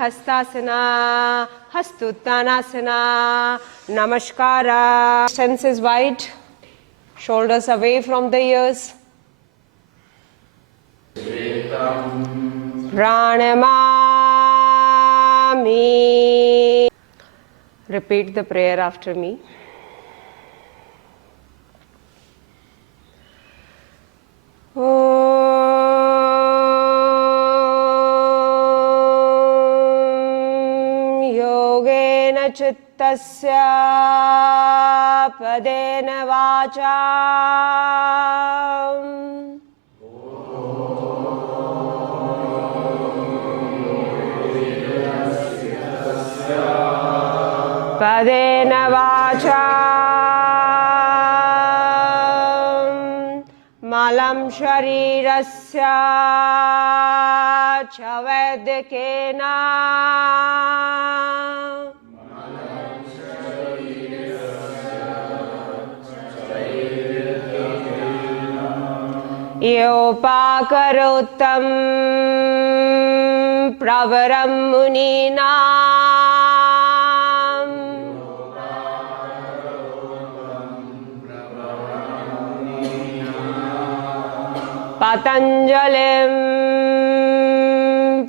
Hastasana, Hastuttanasana, Namaskara. Stance is wide, shoulders away from the ears. Pranamami. Repeat the prayer after me. Yogena chittasya padena vacha padena vacha malam sharirasya chavedekena Yopakarotam pravaram muninam Patanjalim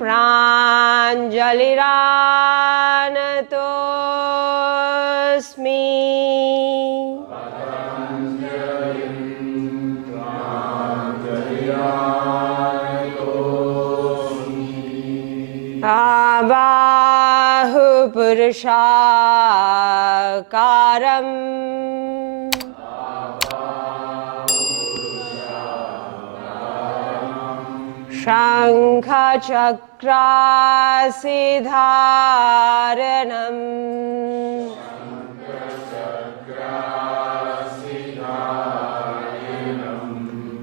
pranjaliranatosmi Abahu Purushakaram Shankha Chakra Siddharanam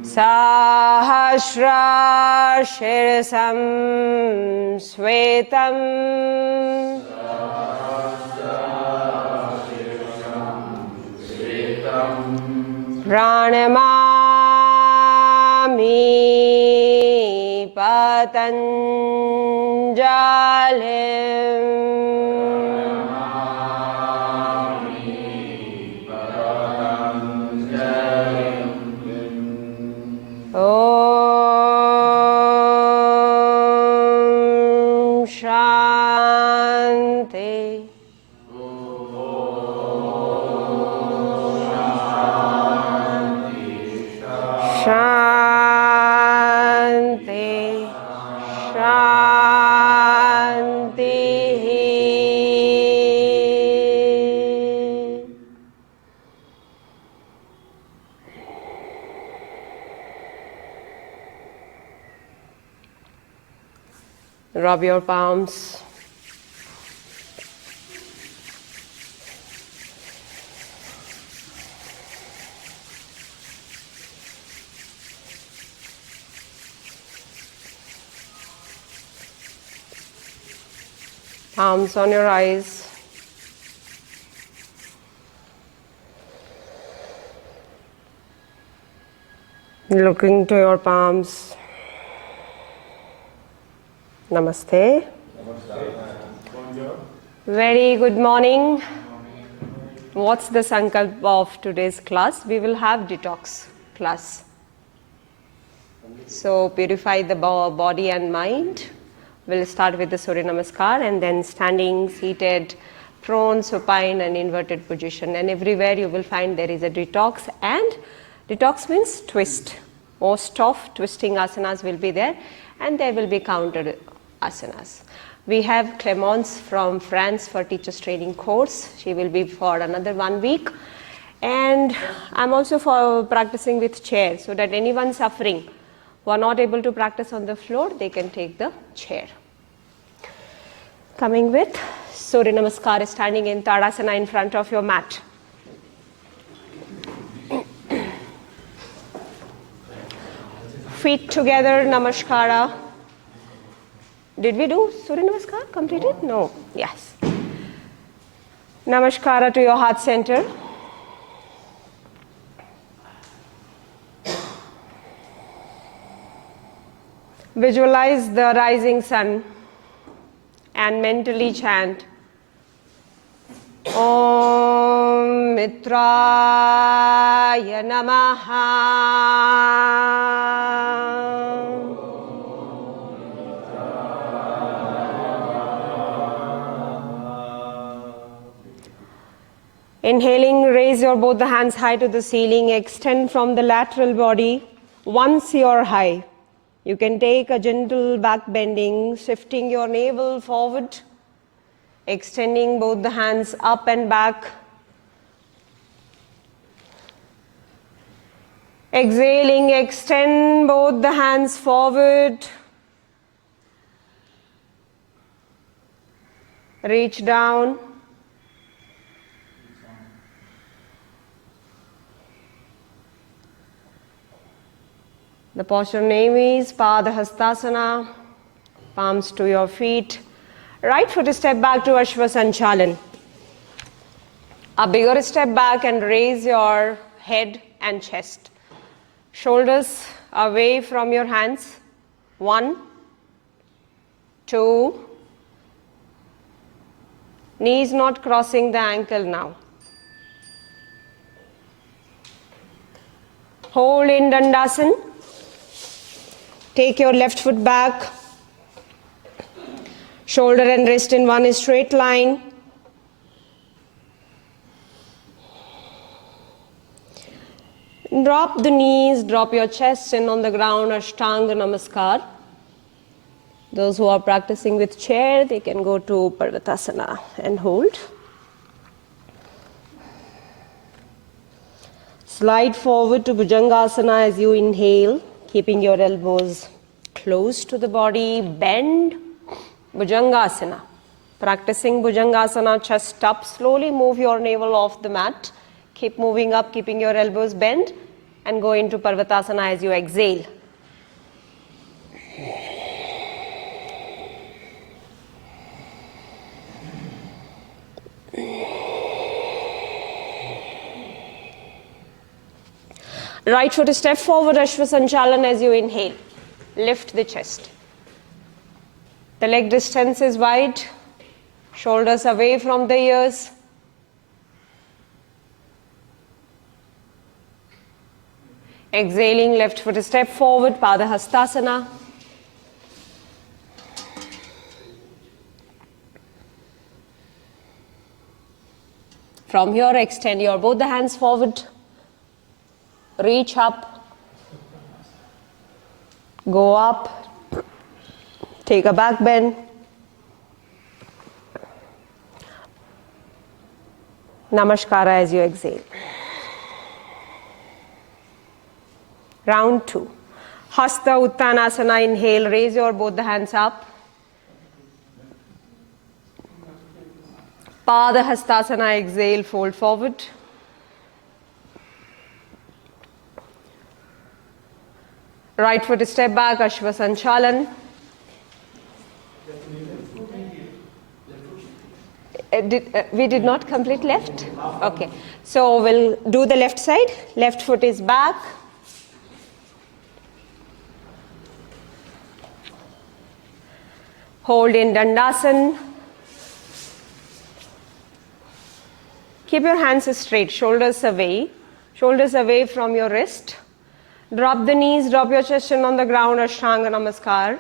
Sahasra Shirsam Svetam Pranamami Patanjalim Om Shanti Shanti Shanti. Rub your palms. Palms on your eyes. Looking to your palms. Namaste. Very good morning. What's the sankalp of today's class? We will have detox class. So purify the body and mind. We'll start with the Surya Namaskar and then standing, seated, prone, supine and inverted position. And everywhere you will find there is a detox, and detox means twist. Most of twisting asanas will be there, and there will be counter asanas. We have Clemence from France for teachers training course. She will be for another 1 week. And I'm also for practicing with chair, so that anyone suffering who are not able to practice on the floor, they can take the chair. Coming with Surya Namaskar, standing in Tadasana in front of your mat. Feet together, Namaskara. Did we do Surya Namaskar completed? No. Yes. Namaskara to your heart center. Visualize the rising sun and mentally chant Om Mitraya Namaha. Inhaling, raise your both the hands high to the ceiling, extend from the lateral body. Once you're high, you can take a gentle back bending, shifting your navel forward, extending both the hands up and back. Exhaling, extend both the hands forward. Reach down. The posture name is Padahastasana, palms to your feet. Right foot step back to Ashvasanchalan. A bigger step back and raise your head and chest. Shoulders away from your hands. 1, 2. Knees not crossing the ankle now. Hold in Dandasana. Take your left foot back. Shoulder and wrist in one straight line. Drop the knees, drop your chest in on the ground, Ashtanga Namaskar. Those who are practicing with chair, they can go to Parvatasana and hold. Slide forward to Bhujangasana as you inhale, keeping your elbows close to the body. Bend, Bhujangasana. Practicing Bhujangasana, chest up, slowly move your navel off the mat. Keep moving up, keeping your elbows bent, and go into Parvatasana as you exhale. Right foot step forward, Ashvasanchalan as you inhale. Lift the chest. The leg distance is wide, shoulders away from the ears. Exhaling, left foot step forward, Padahastasana. From here, extend your both the hands forward. Reach up. Go up. Take a back bend. Namaskara as you exhale. Round 2. Hasta Uttanasana, inhale, raise your both the hands up. Padahastasana, exhale, fold forward. Right foot step back, Ashvasanchalan. We did not complete left? Okay. So we'll do the left side. Left foot is back. Hold in Dandasana. Keep your hands straight, shoulders away from your wrist. Drop the knees, drop your chest in on the ground, Ashtanga Namaskar.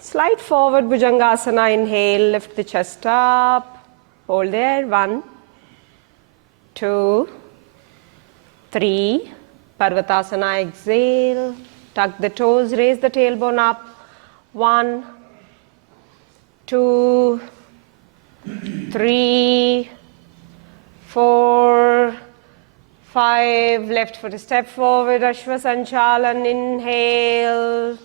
Slide forward, Bhujangasana, inhale, lift the chest up. Hold there, 1, 2, 3. Parvatasana, exhale. Tuck the toes, raise the tailbone up. 1, 2, 3, 4, 5. Left foot step forward, Ashvasanchalan, inhale.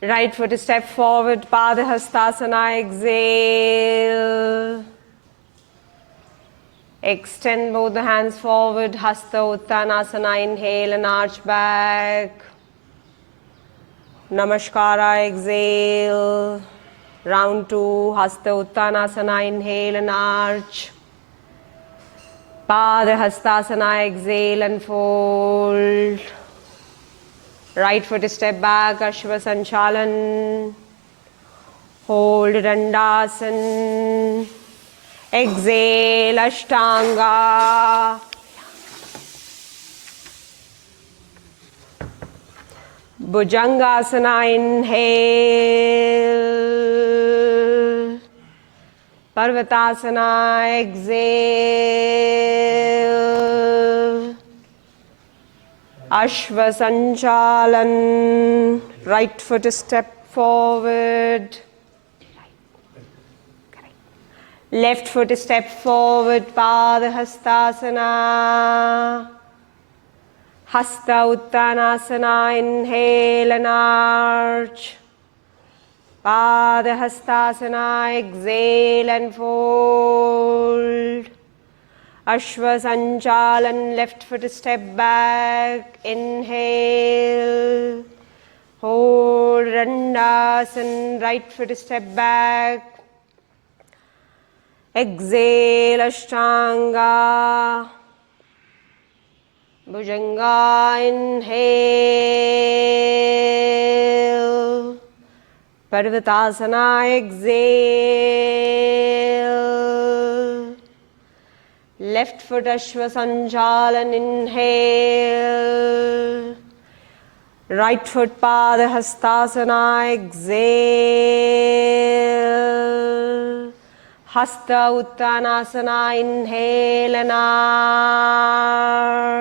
Right foot step forward, Padahastasana, exhale. Extend both the hands forward, Hasta Uttanasana, inhale and arch back. Namaskara, exhale. Round 2, Hasta Uttanasana, inhale and arch. Padahastasana, exhale and fold. Right foot step back, Ashva Sanchalan. Hold Dandasan. Exhale, Ashtanga. Bhujangasana, inhale. Parvatasana, exhale. Ashva Sanchalan. Right foot step forward. Left foot step forward, Padahastasana. Hasta Uttanasana, inhale and arch. Padahastasana, exhale and fold. Ashva Sanchalan, left foot step back, inhale. Hold Dandasan, right foot step back. Exhale, Ashtanga. Bhujanga, inhale. Parvatasana, exhale. Left foot Ashva Sanchalan, inhale. Right foot Padahastasana, exhale. Hasta Uttanasana, inhale and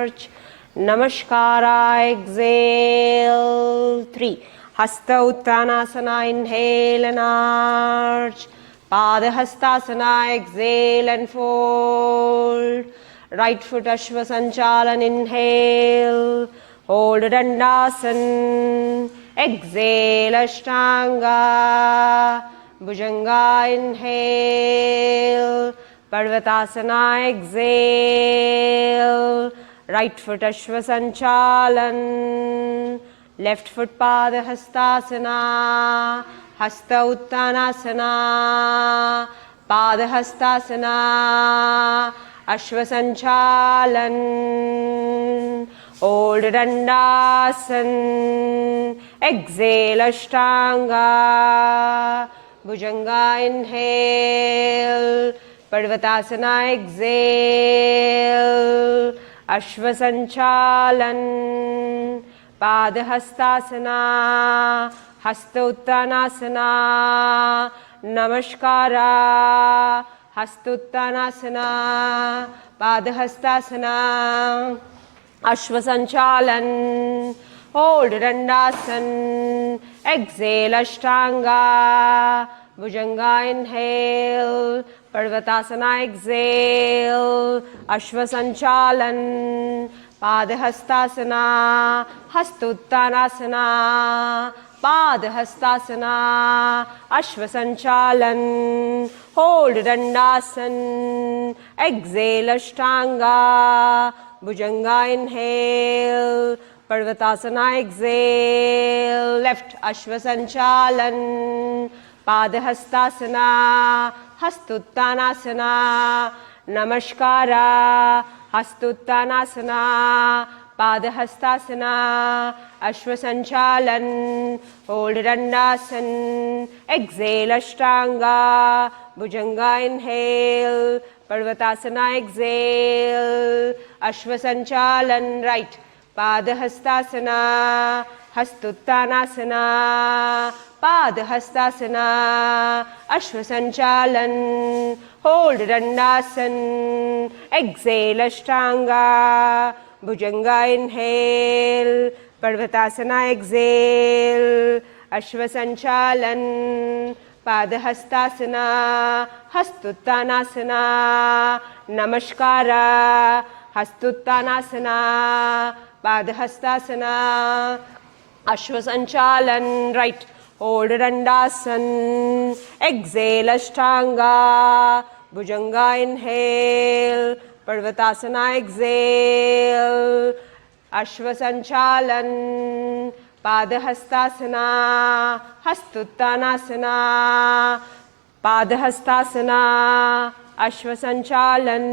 arch. Namaskara, exhale. 3. Hasta Uttanasana, inhale and arch. Padahastasana, exhale and fold. Right foot Ashva Sanchalan, inhale. Hold Dandasan. Exhale, Ashtanga. Bhujanga, inhale. Parvatasana, exhale. Right foot Ashva Sanchalan. Left foot Padahastasana. Hasta Uttanasana. Padahastasana. Ashva Sanchalan. Hold Dandasan. Exhale, Ashtanga. Bhujanga, inhale. Parvatasana, exhale. Ashva Sanchalan. Padahastasana. Hasta Uttanasana. Namaskara. Hasta Uttanasana. Padahastasana. Ashva Sanchalan. Hold Dandasan. Exhale, Ashtanga. Bhujanga, inhale. Parvatasana, exhale. Ashva Sanchalan. Padahastasana. Hasta Uttanasana. Padahastasana. Ashva Sanchalan. Hold Dandasan. Exhale, Ashtanga. Bhujanga, inhale. Parvatasana, exhale. Left Ashva Sanchalan. Padahastasana. Hasta Uttanasana. Namaskara. Hasta Uttanasana. Padahastasana. Ashva Sanchalan. Hold Dandasan. Exhale, Ashtanga. Bhujanga, inhale. Parvatasana, exhale. Ashva Sanchalan. Right. Padahastasana. Hasta Uttanasana. Padahastasana. Ashva Sanchalan. Hold Dandasan. Exhale, Ashtanga. Bhujanga, inhale. Parvatasana, exhale. Ashva Sanchalan. Padahastasana. Hasta Uttanasana. Namaskara. Hasta Uttanasana. Padahastasana. Ashva Sanchalan. Right. Hold Dandasan. Exhale, Ashtanga. Bhujanga, inhale. Parvatasana, exhale. Ashva Sanchalan. Padahastasana. Hasta Uttanasana. Padahastasana. Ashva Sanchalan.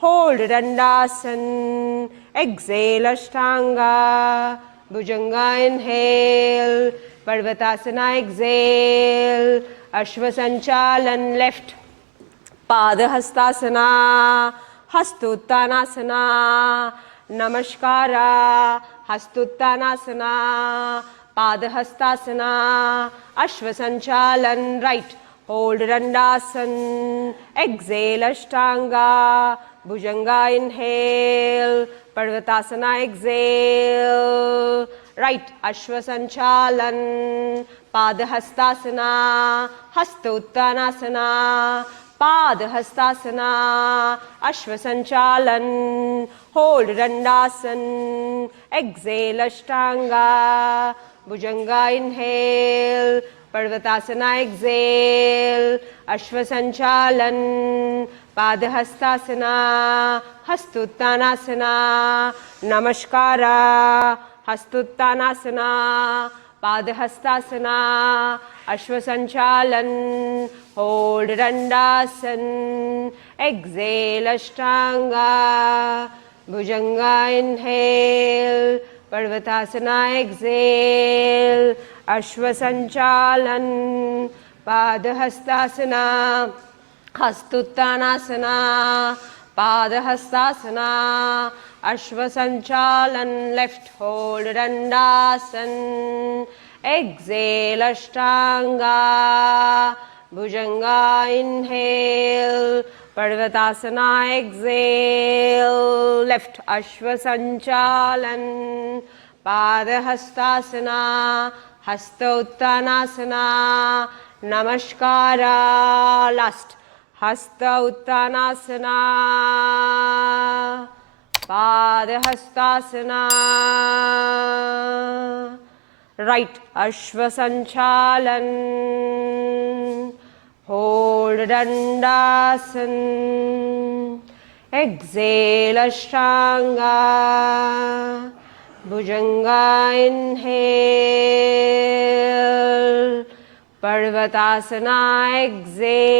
hold Dandasan, exhale Ashtanga, Bhujanga inhale, Parvatasana exhale, Ashvasanchalan left, Padahastasana, Hastuttanasana, Namaskara, Hastuttanasana, Padahastasana, Ashvasanchalan right, hold Dandasan, exhale Ashtanga, Bhujanga inhale, Parvatasana exhale, right, Ashvasanchalan, Padahastasana, Hastuttanasana, Padahastasana, Ashvasanchalan, hold Dandasan, exhale Ashtanga, Bhujanga inhale, Parvatasana exhale, Ashvasanchalan, Padahastasana, Hastuttanasana, Namaskara, Hastuttanasana, Padahastasana, Ashvasanchalan, hold Dandasan, exhale Ashtanga, Bhujanga inhale, Parvatasana exhale, Ashvasanchalan, Padahastasana, Hastuttanasana, Padahastasana, Ashvasanchalan left, hold Dandasan, exhale Ashtanga, Bhujanga inhale, Parvatasana exhale, left Ashvasanchalan, Padahastasana, Hastuttanasana, Namaskara, last Hastuttanasana, Padahastasana, right Ashvasanchalan, hold Dandasan, exhale Ashtanga, Bhujanga inhale, Parvatasana exhale,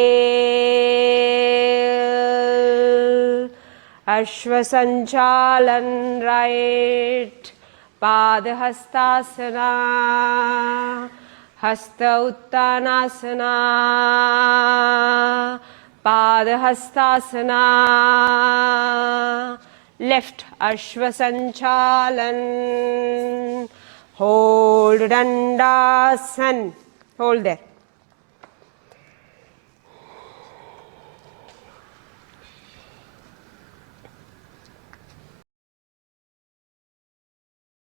Ashvasanchalan right, Padahastasana, Hastuttanasana, Padahastasana, left Ashvasanchalan, hold Dandasan, hold there.